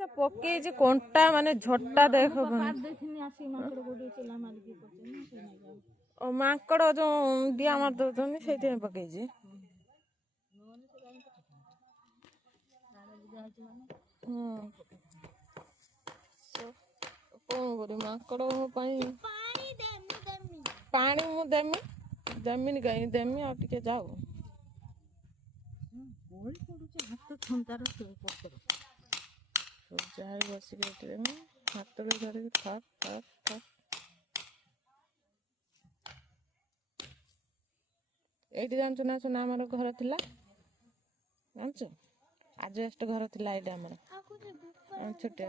से पके जे कोंटा माने झट्टा देखो ओ माकड़ जो दिया मार दउछन सेति पके जे कौन करी माकड़ पानी मु देमी गई देमी आ टिके जाओ जाए बस हाथ धर थक थक थक ये जानचु ना सुना आम घर थिला जानचु आजबेस्ट घर थिला एटा हमर छोटिया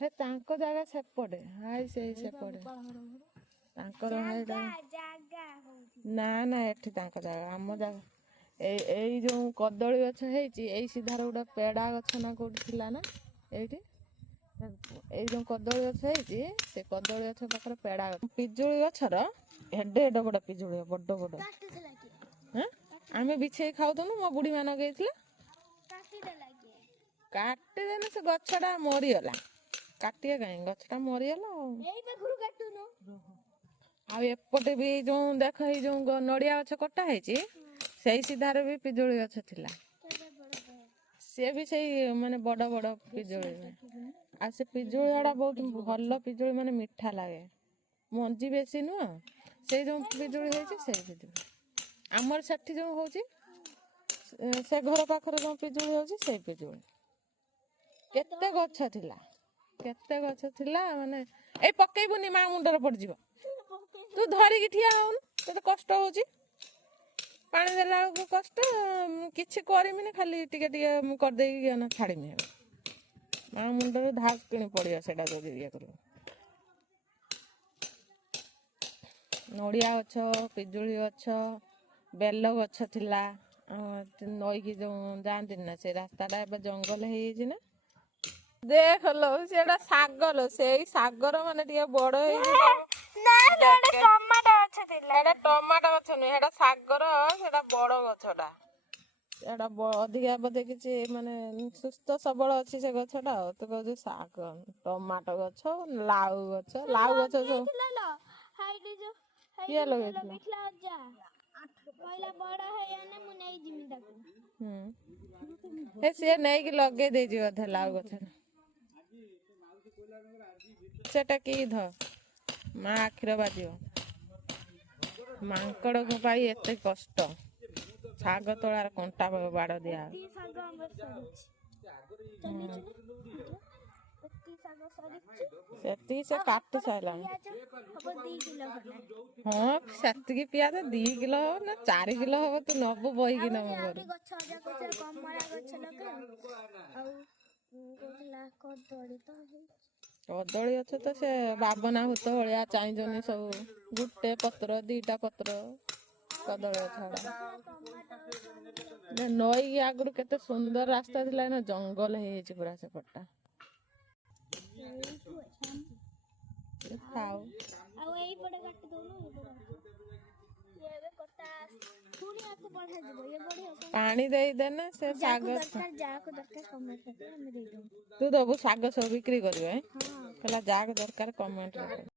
हे तांको जागा सेपटे हाय से सेपटे तांकर हायडा ना ना एठी तांको जागा आम जागा ए जो कदली गछ हेची ए सीधार गोटे पेड़ा गछ ना कोठी थिला ना एठी ए जो कदली गछ हेची से कदली गछ पाखरे पेड़ा पिजुली गछर हेडे हेड बड़ पिजुली बड़ बड़ हां आमे बिछे खाउतनु मो बुढ़ी मान गईथिला काटे देने से गछडा मरी गला काटिया काई गछडा मरी गला एई पाखरु काटुनो आ एपटे भी जो देख हे जो नडिया गछ कटा हेची से सीधार भी पिजुली गछ थिला से भी सही माने बड़ बड़ पिजुली आ से पिजुली वाला बहुत भल पिजुली माने मिठा लागे मंजी बेसी नुह से जो पिजुली हेची से पिजुली आमर सेठी जो होची से घर पाखर जो पिजुली होची से पिजुली केते गछ थिला माने ए पकेइबुनी मा मुंडर पड़ जिवो तू धरी की ठिया होन ते कष्ट होची पानी देला को कष्ट किछि करिमिनी खाली टिके टिके कर देई ना छाड़ीमी मा मुंडर धास किनी पड़ियो सेडा जदी दिया करियो नडिया गछ पिजुली गछ बेल गछ थिला नई की जो जानती ना से रास्ताटा ए जंगल हेजी ना देख लो सेडा सागर से सागर माने टिके बड़ हे ना एटा टमाटो गछ थिला एटा टमाटो गछ न एटा सागर सेडा बड़ गछडा एटा अधिका बदे किछि माने सुस्थ सबल अछि से गछडा तो कहू साग टमाटो गछ लाउ गछ जो हाइडी जो किया लगे बिठला जा पहिला बड़ है ना मु नै जिमी ताकू हे से नै कि लगे दे जियो ध लाउ गछ सेटा की ध माँ आखिर बाजियो मांकड़ को पाई एते कष्ट साग तोलार कंटा बाड़ दिया सेती से काटी साइला हाँ सेती पियाज 2 किलो ना 4 किलो हो तू नबु बही कि न मगर कदली अच्छे तो से बाबना हुत भाया चाहिए सब गुटे पत्र 2टा पत्र कदली छड़ा नई आगु केते सुंदर रास्ता थिला ना जंगल हे पूरा सेपटा खाओ आ एई पड़े काट दोनो ये बे कटा पुनी आको बढ़ा दिबो ये बढ़िया पानी दे देना से साग जाको दरकार कमेंट करके हम दे दो तू दबु साग सब बिक्री करियो हैं हां कहला जाक दरकार कमेंट कर